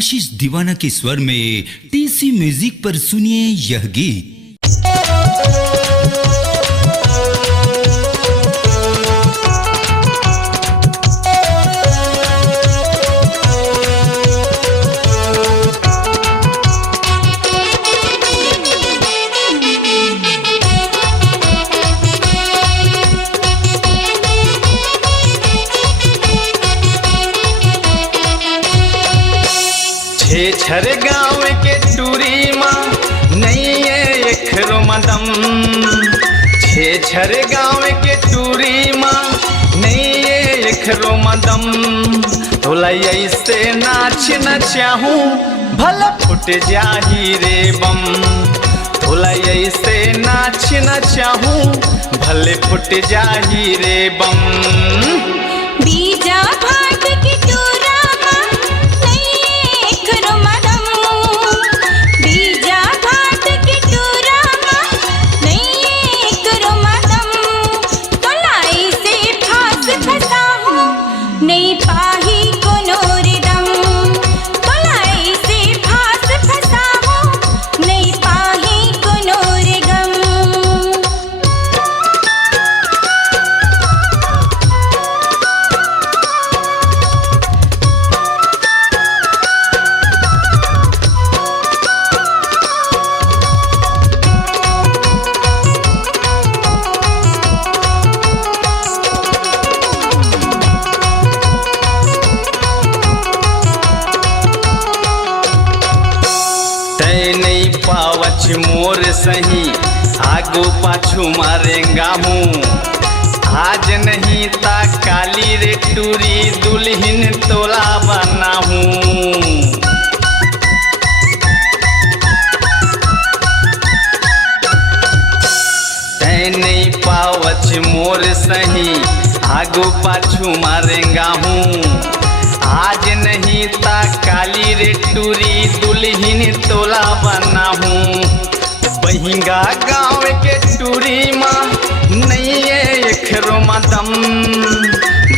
आशीष दीवाना के स्वर में टीसी म्यूजिक पर सुनिए यह गीत। छर गाँव के टूरी माँ नहीं है एक रोमदम। छर गाँव के टूरी माँ नहीं है एक रोमदम। तोला ऐसे नाच न चाहूँ भला फुट जाही रे बम। तोला ऐसे नाच न चाहूँ भले फुट जाही रे बम। बीजा भाट की टूरा माँ नहीं एक रोमदम। बीजा भाट की टूरा माँ नहीं एक रोमदम। तोलाई से फांस फंसा हूँ नहीं पाही कोनो रिदम। तोलाई से फांस फंसा हूँ नहीं पाही कोनो रिगम। पावच मोर सही आगो पाछू मारेंगा हूँ। आज नहीं ता काली रे टूरी दुल्हन तोला बना हूँ। नहीं पावच मोर सही आगो पाछू मारेंगा हूँ। आज नहीं ता काली रे टूरी दुल्हन तोला बना हूँ। बहिंगा गाँव के टूरी माँ नहीं है एक रोमदम।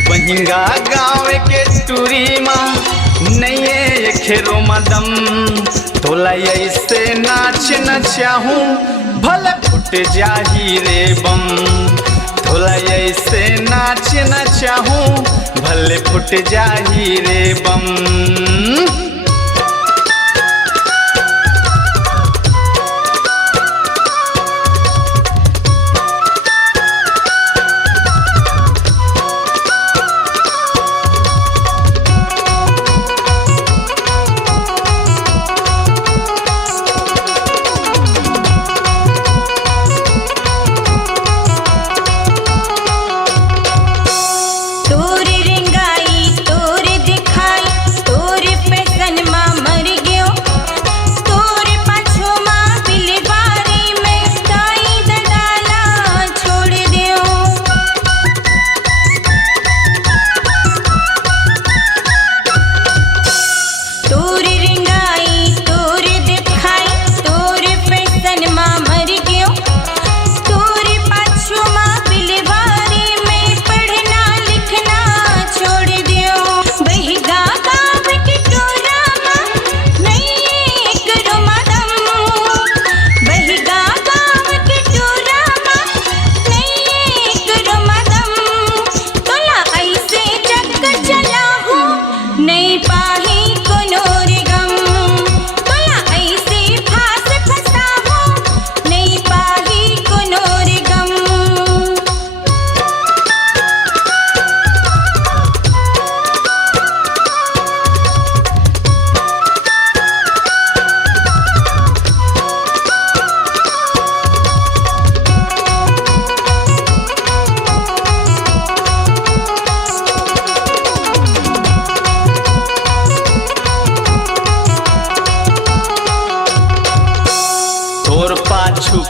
बहिंगा गाँव के टूरी माँ नहीं है एक रोमदम। तोला ऐसे नाच न चाहूँ भले फुट जाही रे बम। तोला ऐसे नाच न चाहूँ भले फुट जाही रे बम।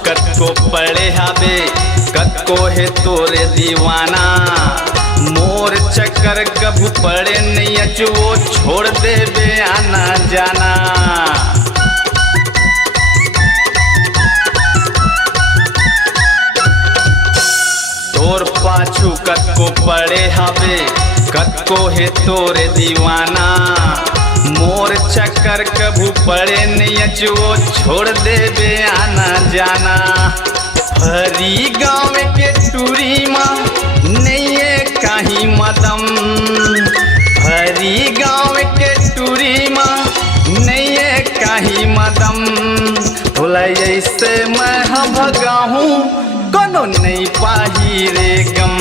कत्को पड़े हबे कत्को है तोरे दीवाना। मोर चक्कर कभू पड़े नहीं अचुओ छोड़ दे बे आना जाना। तोर पाछू कत्को पड़े हबे कत्को है तोरे दीवाना। मोर चक्कर कभू पड़े नहीं वो छोड़ देबे आना जाना। हरी गाँव के टूरी माँ नहीं कहीं मदम, हरी गाँव के टूरी माँ नहीं कहीं मदम। बोला ऐसे मैं हम भगाहूँ कोनो नहीं पाही रे गम,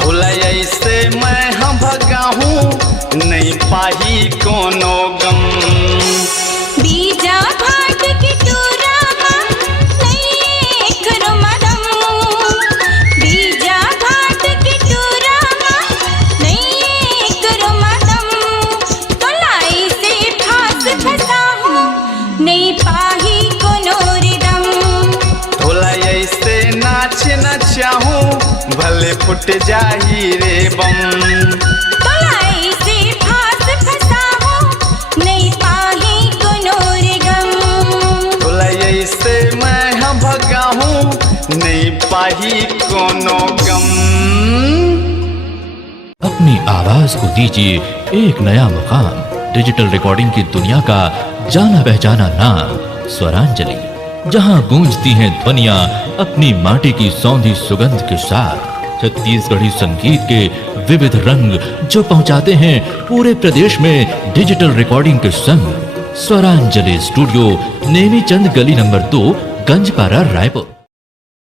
बोला ऐसे मैं हम भगाहूँ नहीं पाही कोनो गम। बीजा भाट की टूरा माँ नहीं करो मदम, बीजा भाट की टूरा माँ नहीं करो मदम। तो लाई से फांस फंसा हूँ नहीं पाही कोनो रिदम, बोला ऐसे नाच न चाहूँ भले फुट जाही रे बम। तो लाई से फांस फंसा हूँ नहीं पाही कोनो रिदम, बोला ऐसे मैं हम भगाहूँ नहीं पाही कोनो गम। अपनी आवाज को दीजिए एक नया मुकाम। डिजिटल रिकॉर्डिंग की दुनिया का जाना पहचाना नाम स्वरांजलि, जहां गूंजती हैं ध्वनियां अपनी माटी की सौंधी सुगंध के साथ। छत्तीसगढ़ी संगीत के विविध रंग जो पहुंचाते हैं पूरे प्रदेश में डिजिटल रिकॉर्डिंग के संग। स्वरांजलि स्टूडियो, नेमी चंद गली नंबर 2, गंजपारा, रायपुर।